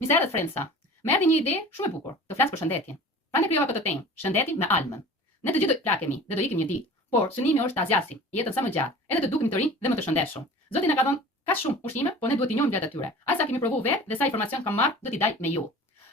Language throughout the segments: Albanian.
Mi se erdhët Frenca. Më erdhi një ide shumë e bukur, të flas për shëndetjen. Prandaj krijova këtë temë, shëndetin me almën. Ne të gjithë do plakemi dhe do ikim një ditë, por synimi është të azjasim, jetën sa më gjatë, edhe të dukemi të rinj dhe më të shëndetshëm. Zoti na ka dhënë kaq shumë ushqime, por ne duhet t'i njohim vlerat e tyre. Asa kemi provu vetë dhe sa informacion kam marrë do t'i daj me ju.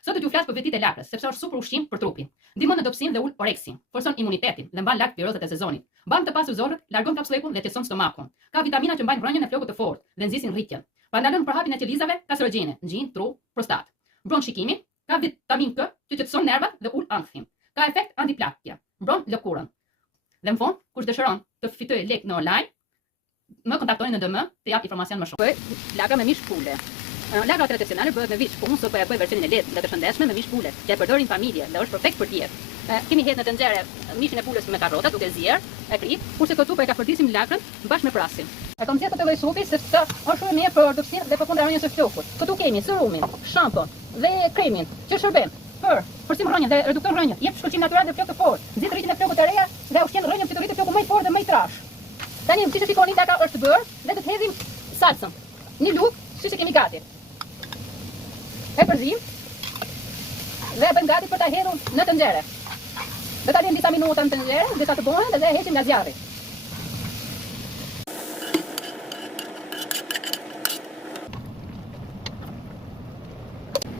Sot do t'ju flas për vetit e lakrës, sepse është super ushqim për trupin. Ndihmon në dobësinë dhe ul oreksin, forson imunitetin dhe mban lart pirozat e sezonit. Mban të pasur zorët, largon kapsullekun dhe teson stomakun. Ka vitamina që mbajnë rrënjën e flokut të fortë dhe nxisin rritjen. Pandalon për hapjen e qelizave kancerogjene, ngjin, trup, prostat. Mbron shikimin, ka vitaminë K që qetëson nervat dhe ul ankthim. Ka efekt antiplakje, mbron lëkurën. Dhe në fund, kush dëshiron të fitojë lek në online, më kontaktoni në DM të jap informacion më shumë. Lagra me mish pule. Lagra tradicionale bëhet me mish, po unë sot po ja bëj versionin e lehtë dhe të shëndetshme me mish pule, që e përdorin familje dhe është perfekt për dietë. Kemi hedhë në tenxhere mishin e pulës me karrota duke zier, e krip, kurse këtu po e kapërdisim lakrën bashkë me prasin. E kam zgjedhur këtë lloj supi sepse është shumë mirë për dobësinë dhe përfundon rënjën së flokut. Këtu kemi serumin, shampon dhe kremin që shërben përsim rënjën dhe redukton rënjën, jep shkëlqim natyral dhe flokë të fortë, nxit rritjen e flokut të reja dhe ushqen rënjën që të rritë floku më i fortë dhe më i trash. Tani siç e shikoni laka është bërë dhe do të hedhim salsën. Një lugë, siç e kemi gati. E përzim dhe e bëjmë gati për ta hedhur në tenxhere. Do ta lëmë disa minuta në tenxhere, derisa të bëhen dhe e heqim nga zjarri.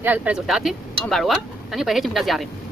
Ja rezultati, o mbarua, tani po e heqim nga zjarri.